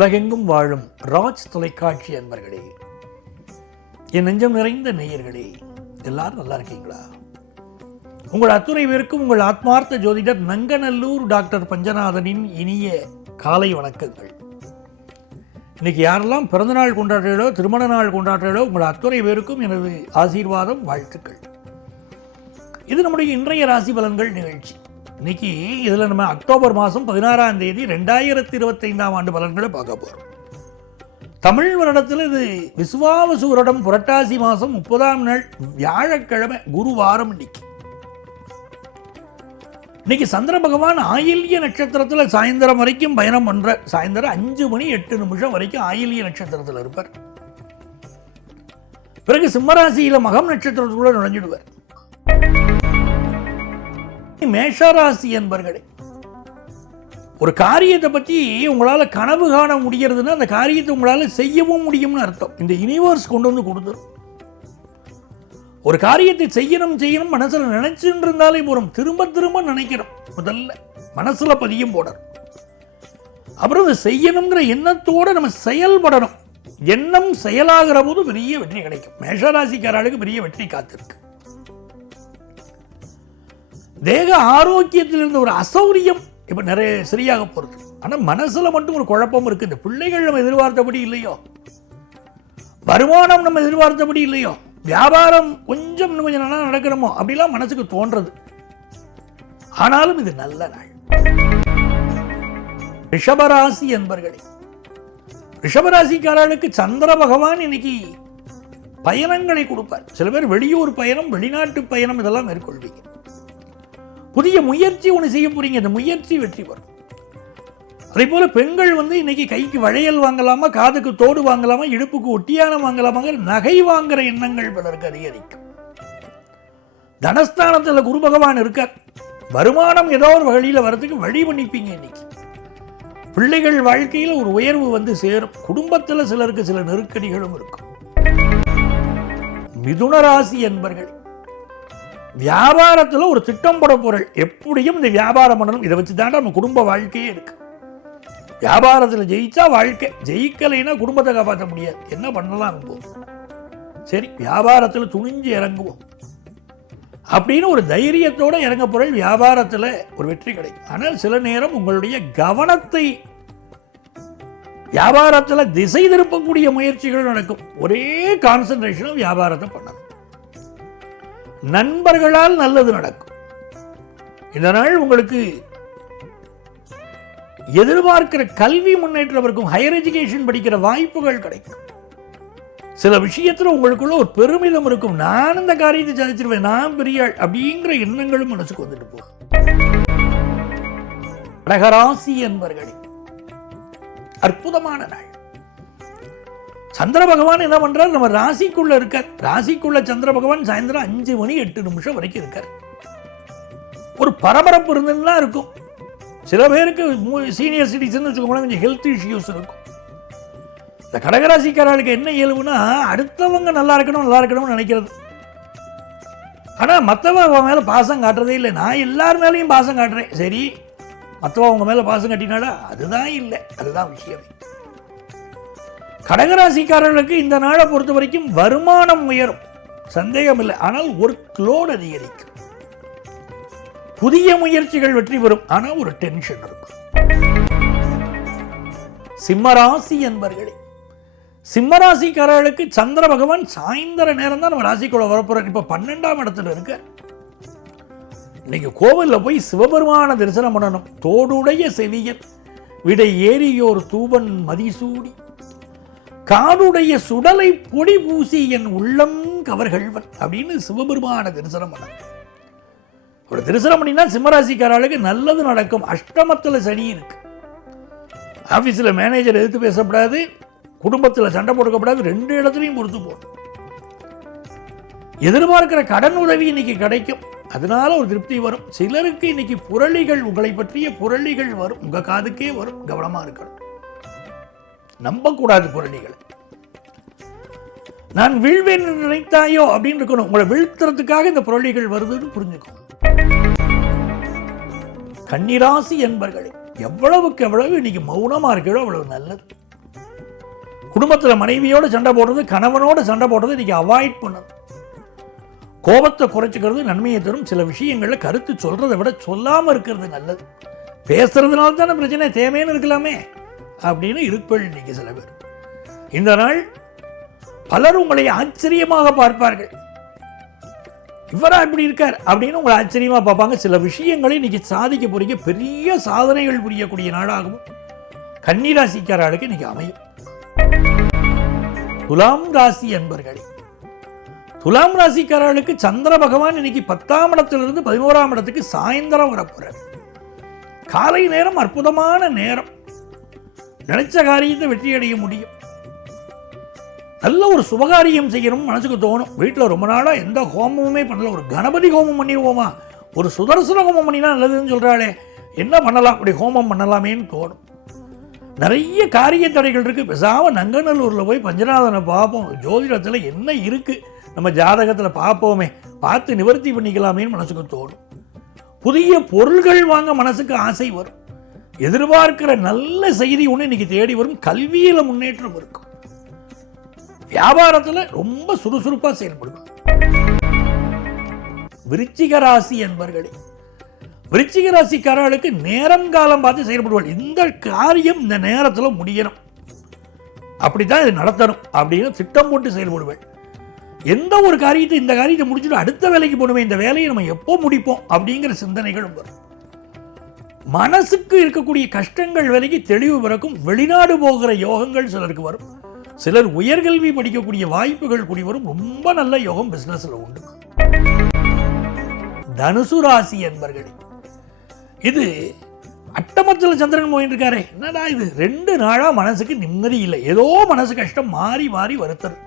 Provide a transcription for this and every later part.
உலகெங்கும் வாழும் ராஜ் தொலைக்காட்சி அன்பர்களே என் நெஞ்சம் நிறைந்த நேயர்களே எல்லாரும் நல்லா இருக்கீங்களா? உங்கள் அத்துறை பேருக்கும் உங்கள் ஆத்மார்த்த ஜோதிடர் நங்கநல்லூர் டாக்டர் பஞ்சநாதனின் இனிய காலை வணக்கங்கள். இன்னைக்கு யாரெல்லாம் பிறந்தநாள் கொண்டாடுறீர்களோ திருமண நாள் கொண்டாடுறீர்களோ உங்கள் அத்துறை பேருக்கும் எனது ஆசீர்வாதம் வாழ்த்துக்கள். இது நம்முடைய இன்றைய ராசி பலன்கள் நிகழ்ச்சி. இன்னைக்கு இதில் நம்ம அக்டோபர் மாதம் பதினாறாம் தேதி ரெண்டாயிரத்தி இருபத்தைந்தாம் ஆண்டு பலன்களை பார்க்க போகிறோம் தமிழ் வருடத்தில் இது விசுவாவசு வருடம் புரட்டாசி மாதம் முப்பதாம் நாள் வியாழக்கிழமை குருவாரம் இன்னைக்கு. இன்னைக்கு சந்திர பகவான் ஆயில்ய நட்சத்திரத்தில் சாயந்தரம் வரைக்கும் பயணம் பண்ற சாயந்தரம் அஞ்சு மணி எட்டு நிமிஷம் வரைக்கும் ஆயில்ய நட்சத்திரத்தில் இருப்பார். பிறகு சிம்மராசியில் மகம் நட்சத்திரத்துக்குள்ள நுழைஞ்சிடுவார். மேஷராசி என்பர்களே ஒரு காரியத்தை பற்றி உங்களால் கனவு காண முடியறதுன்னா அந்த காரியத்தை உங்களால் செய்யவும் முடியும்னு அர்த்தம். இந்த யூனிவர்ஸ் கொண்டு வந்து கொடுத்துரும் ஒரு காரியத்தை செய்யணும் செய்யணும் மனசுல நினைச்சுட்டு இருந்தாலே போகிறோம் திரும்ப திரும்ப நினைக்கிறோம். முதல்ல மனசுல பதியும் போடணும் அப்புறம் அதை செய்யணுங்கிற எண்ணத்தோட நம்ம செயல்படணும். எண்ணம் செயலாகிற போது பெரிய வெற்றி கிடைக்கும். மேஷராசிக்காரர்களுக்கு பெரிய வெற்றி காத்திருக்கு. தேக ஆரோக்கியத்தில் இருந்த ஒரு அசௌரியம் இப்போ நிறைய சரியாக போகிறது ஆனால் மனசில் மட்டும் ஒரு குழப்பம் இருக்குது இந்த பிள்ளைகள் நம்ம எதிர்பார்த்தபடி இல்லையோ? வருமானம் நம்ம எதிர்பார்த்தபடி இல்லையோ? வியாபாரம் கொஞ்சம் இன்னும் கொஞ்சம் நல்லா நடக்கணுமோ? அப்படிலாம் மனசுக்கு தோன்றது. ஆனாலும் இது நல்ல நாள். ரிஷபராசி என்பர்களே ரிஷபராசிக்காரர்களுக்கு சந்திர பகவான் இன்னைக்கு பயணங்களை கொடுப்பார். சில பேர் வெளியூர் பயணம் வெளிநாட்டு பயணம் இதெல்லாம் மேற்கொள்வீங்க. புதிய முயற்சி ஒன்று செய்ய போறீங்க. அந்த முயற்சி வெற்றி பெறும். அதே போல பெண்கள் வந்து இன்னைக்கு கைக்கு வளையல் வாங்கலாமா காதுக்கு தோடு வாங்கலாமா இடுப்புக்கு ஒட்டியானம் வாங்கலாமா நகை வாங்குற எண்ணங்கள் பலருக்கு அதிகரிக்கும். தனஸ்தானத்தில் குரு பகவான் இருக்கார். வருமானம் ஏதோ ஒரு வழியில் வர்றதுக்கு வழி பண்ணிப்பீங்க இன்னைக்கு. பிள்ளைகள் வாழ்க்கையில் ஒரு உயர்வு வந்து சேரும். குடும்பத்தில் சிலருக்கு சில நெருக்கடிகளும் இருக்கும். மிதுன ராசி என்பர்கள் வியாபாரத்தில் ஒரு திட்டம் போட பொருள் எப்படியும் இந்த வியாபாரம் பண்ணணும் இதை வச்சு தான் நம்ம குடும்ப வாழ்க்கையே இருக்கு. வியாபாரத்தில் ஜெயிச்சா வாழ்க்கை. ஜெயிக்கலைன்னா குடும்பத்தை காப்பாற்ற முடியாது. என்ன பண்ணலாம் சரி வியாபாரத்தில் துணிஞ்சு இறங்குவோம். அப்படின்னு ஒரு தைரியத்தோட இறங்க பொருள் வியாபாரத்தில் ஒரு வெற்றி கிடைக்கும். ஆனால் சில நேரம் உங்களுடைய கவனத்தை வியாபாரத்தில் திசை திருப்பக்கூடிய முயற்சிகள் நடக்கும். ஒரே கான்சன்ட்ரேஷனும் வியாபாரத்தை பண்ணணும் நண்பர்களால் நல்லது நடக்கும். இந்த நாள் உங்களுக்கு எதிர்பார்க்கிற கல்வி முன்னேற்றம் இருக்கும் ஹையர் எஜுகேஷன் படிக்கிற வாய்ப்புகள் கிடைக்கும். சில விஷயத்துல உங்களுக்குள்ள ஒரு பெருமிதம் இருக்கும். நான் இந்த காரியத்தை சாதிச்சிருவேன் நான் பெரிய அப்படிங்கிற எண்ணங்களும் மனசுக்கு வந்துட்டு போகும். கடகராசி என்பர்களே அற்புதமான நாள். சந்திர பகவான் என்ன பண்றார்? நம்ம ராசிக்குள்ள இருக்கார். ராசிக்குள்ள சந்திர பகவான் சாயந்தரம் அஞ்சு மணி எட்டு நிமிஷம் வரைக்கும் இருக்கார். ஒரு பரபரப்பு இருந்துன்னா இருக்கும். சில பேருக்கு சீனியர் சிட்டிசன் வச்சுக்கோங்களேன் கொஞ்சம் ஹெல்த் இஷ்யூஸ் இருக்கும். இந்த கடகராசிக்காரர்களுக்கு என்ன இயல்புனா அடுத்தவங்க நல்லா இருக்கணும் நல்லா இருக்கணும்னு நினைக்கிறது. ஆனால் மற்றவங்க அவன் மேலே பாசம் காட்டுறதே இல்லை. நான் எல்லார் மேலேயும் பாசம் காட்டுறேன். சரி மற்றவங்க அவங்க மேலே பாசம் காட்டினாடா அதுதான் இல்லை. அதுதான் விஷயமே. கடகராசிக்காரர்களுக்கு இந்த நாளை பொறுத்த வரைக்கும் வருமானம் உயரும். சந்தேகம் இல்லை ஆனால் ஒரு லோட் அதிகரிக்கும். புதிய முயற்சிகள் வெற்றி பெறும். ஆனால் ஒரு டென்ஷன் இருக்கும். சிம்மராசி என்பர்களே சிம்மராசிக்காரர்களுக்கு சந்திர பகவான் சாயந்தர நேரம் தான் நம்ம ராசிக்குள்ள வரப்போறார். இப்ப பன்னெண்டாம் இடத்துல இருக்க இன்னைக்கு கோவிலில் போய் சிவபெருமான தரிசனம் பண்ணணும். தோடுடைய செவியன் விடை ஏறியோர் தூபன் மதிசூடி. காடுடைய சுடலை பொடி பூசி என் உள்ளம் கவர்கள்வன் அப்படின்னு சிவபெருமான தரிசனம் பண்ண ஒரு தரிசனம் பண்ணினா சிம்மராசிக்காரர்களுக்கு நல்லது நடக்கும். அஷ்டமத்தில் சனி இருக்கு. ஆஃபீஸில் மேனேஜர் எதிர்த்து பேசக்கூடாது குடும்பத்தில் சண்டை போட்டுக்கப்படாது. ரெண்டு இடத்துலையும் பொறுத்து போடும் எதிர்பார்க்கிற கடன் உதவி இன்னைக்கு கிடைக்கும். அதனால ஒரு திருப்தி வரும். சிலருக்கு இன்னைக்கு புரளிகள் உங்களை பற்றிய புரளிகள் வரும். உங்க காதுக்கே வரும். கவனமா இருக்கணும். நம்பக்கூடாது புரணிகளை நான் வீழ்வேன் என்று நினைத்தாயோ அப்படின்னு இருக்கணும். உங்களை வீழ்த்துறதுக்காக இந்த புரளிகள் வருதுன்னு புரிஞ்சுக்கணும் கன்னிராசி என்பர்களே எவ்வளவுக்கு எவ்வளவு இன்னைக்கு மௌனமா இருக்கிறோ அவ்வளவு நல்லது. குடும்பத்தில் மனைவியோடு சண்டை போடுறது கணவனோடு சண்டை போடுறது இன்னைக்கு அவாய்ட் பண்ணணும். கோபத்தை குறைச்சிக்கிறது நன்மையை தரும். சில விஷயங்களில் கருத்து சொல்கிறத விட சொல்லாமல் இருக்கிறது நல்லது. பேசுறதுனால தானே பிரச்சனை தேவைன்னு இருக்கலாமே. அப்படின்னு இருப்பள் இன்னைக்கு சில பேர். இந்த நாள் பலர் உங்களை ஆச்சரியமாக பார்ப்பார்கள். இவரா இப்படி இருக்கார் அப்படின்னு உங்களை ஆச்சரியமா பார்ப்பாங்க. சில விஷயங்களை இன்னைக்கு சாதிக்க போறீங்க. பெரிய சாதனைகள் புரியக்கூடிய நாளாகவும் கன்னிராசிக்காரர்களுக்கு இன்னைக்கு அமையும். துலாம் ராசி என்பர்கள் துலாம் ராசிக்காரர்களுக்கு சந்திர பகவான் இன்னைக்கு பத்தாம் இடத்திலிருந்து பதினோராம் இடத்துக்கு சாயந்தரம் வரப்போறார். காலை நேரம் அற்புதமான நேரம். நினைச்ச காரியத்தை வெற்றி அடைய முடியும். நல்ல ஒரு சுபகாரியம் செய்யணும் மனசுக்கு தோணும். வீட்டில் ரொம்ப நாளாக எந்த ஹோமமுமே பண்ணல. ஒரு கணபதி ஹோமம் பண்ணிடுவோமா? ஒரு சுதர்சன ஹோமம் பண்ணினா நல்லதுன்னு சொல்கிறாளே என்ன பண்ணலாம்? அப்படி ஹோமம் பண்ணலாமேன்னு தோணும். நிறைய காரிய தடைகள் இருக்குது பேசாமல் நங்கநல்லூரில் போய் பஞ்சநாதனை பார்ப்போம். ஜோதிடத்தில் என்ன இருக்குது நம்ம ஜாதகத்தில் பார்ப்போமே. பார்த்து நிவர்த்தி பண்ணிக்கலாமேன்னு மனசுக்கு தோணும். புதிய பொருள்கள் வாங்க மனசுக்கு ஆசை வரும். எதிர்பார்க்கிற நல்ல செய்தி ஒன்று இன்னைக்கு தேடி வரும். கல்வியில் முன்னேற்றம் இருக்கும். வியாபாரத்தில் ரொம்ப சுறுசுறுப்பாக செயல்படும் விருச்சிக ராசி என்பர்களே விருச்சிக ராசிக்காரர்களுக்கு நேரம் காலம் பார்த்து செயல்படுவார் இந்த காரியம் இந்த நேரத்தில் முடியணும். அப்படித்தான் இது நடத்தணும் அப்படின்னு திட்டம் போட்டு செயல்படுவேன். எந்த ஒரு காரியத்தை இந்த காரியத்தை முடிச்சுட்டு அடுத்த வேலைக்கு போடுவேன் இந்த வேலையை நம்ம எப்போ முடிப்போம் அப்படிங்கிற சிந்தனைகளும் வரும். மனசுக்கு இருக்கக்கூடிய கஷ்டங்கள் விலகி தெளிவு பிறக்கும் வெளிநாடு போகிற யோகங்கள் சிலருக்கு வரும். சிலர் உயர்கல்வி படிக்கக்கூடிய வாய்ப்புகள் கூடி வரும். ரொம்ப நல்ல யோகம் பிசினஸ்ல உண்டு. தனுசு ராசி என்பர்களே இது அட்டமத்தில் சந்திரன் போயின்னு இருக்காரே என்னடா இது? ரெண்டு நாளா மனசுக்கு நிம்மதி இல்லை. ஏதோ மனசு கஷ்டம் மாறி மாறி வருத்தது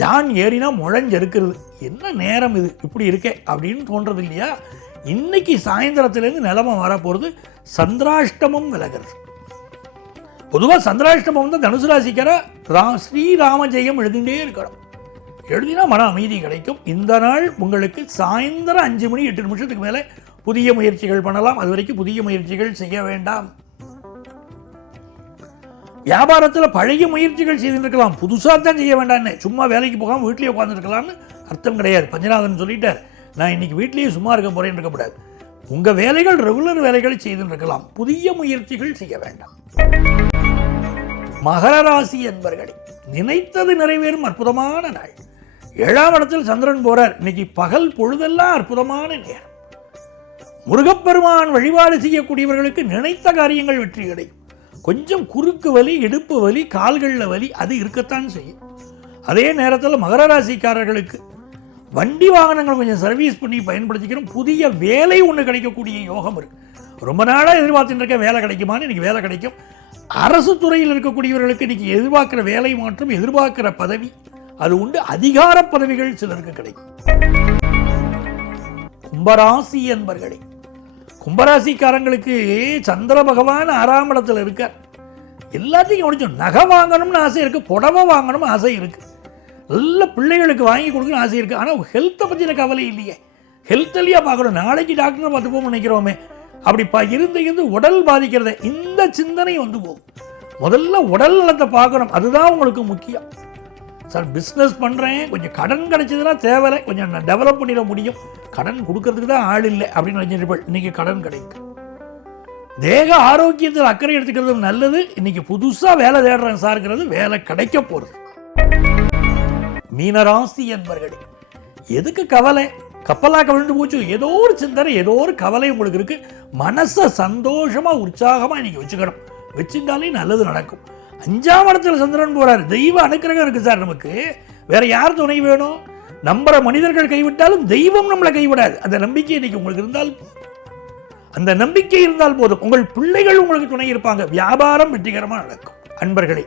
ஜான் ஏறினா முழஞ்செருக்கிறது என்ன நேரம் இது? இப்படி இருக்கே அப்படின்னு தோன்றது இல்லையா இன்னைக்கு சாயந்தரத்திலேருந்து நிலமை வரப்போகிறது சந்திராஷ்டமம் விலகிறது. பொதுவாக சந்திராஷ்டமம் வந்து தனுசு ராசிக்கிற ரா ஸ்ரீராம ஜெயம் எழுதிட்டே இருக்கணும். எழுதினா மன அமைதி கிடைக்கும். இந்த நாள் உங்களுக்கு சாயந்தரம் அஞ்சு மணி எட்டு நிமிஷத்துக்கு மேலே புதிய முயற்சிகள் பண்ணலாம். அது வரைக்கும் புதிய முயற்சிகள் செய்ய வேண்டாம். வியாபாரத்தில் பழைய முயற்சிகள் செய்திருக்கலாம். புதுசாக தான் செய்ய வேண்டாம்னு. சும்மா வேலைக்கு போகாமல் வீட்லேயே உட்காந்துருக்கலாம்னு அர்த்தம் கிடையாது. பஞ்சநாதன் சொல்லிட்டார் நான் இன்னைக்கு வீட்லேயே சும்மா இருக்க போறேன்னு இருக்கக்கூடாது. உங்கள் வேலைகள் ரெகுலர் வேலைகளை செய்துன்னு இருக்கலாம். புதிய முயற்சிகள் செய்ய வேண்டாம். மகர ராசி என்பர்களே நினைத்தது நிறைவேறும் அற்புதமான நாள். ஏழாம் இடத்தில் சந்திரன் போகிறார் இன்னைக்கு பகல் பொழுதெல்லாம் அற்புதமான நேரம். முருகப்பெருமான் வழிபாடு செய்யக்கூடியவர்களுக்கு நினைத்த காரியங்கள் வெற்றி கிடைக்கும் கொஞ்சம் குறுக்கு வலி இடுப்பு வலி கால்களில் வலி அது இருக்கத்தான் செய்யும். அதே நேரத்தில் மகர ராசிக்காரர்களுக்கு வண்டி வாகனங்கள் கொஞ்சம் சர்வீஸ் பண்ணி பயன்படுத்திக்கிறோம் புதிய வேலை ஒன்று கிடைக்கக்கூடிய யோகம் இருக்குது ரொம்ப நாளாக எதிர்பார்த்துட்டு இருக்க வேலை கிடைக்குமான்னு இன்னைக்கு வேலை கிடைக்கும். அரசு துறையில் இருக்கக்கூடியவர்களுக்கு இன்றைக்கி எதிர்பார்க்குற வேலை மாற்றம் எதிர்பார்க்குற பதவி அது உண்டு. அதிகார பதவிகள் சிலருக்கு கிடைக்கும். கும்பராசி என்பர்களே கும்பராசிக்காரங்களுக்கு சந்திர பகவான் ஆறாம் இடத்துல இருக்கார். எல்லாத்தையும் முடிச்சோம் நகை வாங்கணும்னு ஆசை இருக்குது புடவை வாங்கணும்னு ஆசை இருக்குது நல்ல பிள்ளைகளுக்கு வாங்கி கொடுக்கணும்னு ஆசை இருக்குது ஆனால் ஹெல்த்தை பற்றின கவலை இல்லையே. ஹெல்த்லையா பார்க்கணும். நாளைக்கு டாக்டரை பார்த்து போக நினைக்கிறோமே. அப்படி பா இருந்து இருந்து உடல் பாதிக்கிறத இந்த சிந்தனை வந்து போகும். முதல்ல உடல் நலத்தை பார்க்கணும். அதுதான் உங்களுக்கு முக்கியம். சார் பிஸ்னஸ் பண்ணுறேன் கொஞ்சம் கடன் கிடைச்சதுன்னா தேவையில்லை கொஞ்சம் நான் டெவலப் பண்ணிட முடியும். கடன் கொடுக்கறதுக்கு தான் ஆள் இல்லை அப்படின்னு நினைச்சிருப்பேன். இன்றைக்கி கடன் கிடைக்கும் தேக ஆரோக்கியத்தில் அக்கறை எடுத்துக்கிறது நல்லது. இன்றைக்கி புதுசாக வேலை தேடுறேன் சார்ங்கிறது வேலை கிடைக்க போகிறது மீனராசி என்பர்களே. எதுக்கு கவலை? கப்பலாக கவிழ்ந்து போச்சு. ஏதோ ஒரு சிந்தனை ஏதோ ஒரு கவலை உங்களுக்கு இருக்கு. மனசை சந்தோஷமா உற்சாகமா இன்னைக்கு வச்சுக்கணும். வச்சிருந்தாலே நல்லது நடக்கும். அஞ்சாம் இடத்துல சந்திரன் போறாரு. தெய்வ அனுக்கிரகம் இருக்கு சார் நமக்கு. வேற யார் துணை வேணும்? நம்புற மனிதர்கள் கைவிட்டாலும் தெய்வம் நம்மளை கைவிடாது. அந்த நம்பிக்கை இன்னைக்கு உங்களுக்கு இருந்தால் போதும். அந்த நம்பிக்கை இருந்தால் போதும். உங்கள் பிள்ளைகள் உங்களுக்கு துணை இருப்பாங்க. வியாபாரம் வெற்றிகரமாக நடக்கும். அன்பர்களே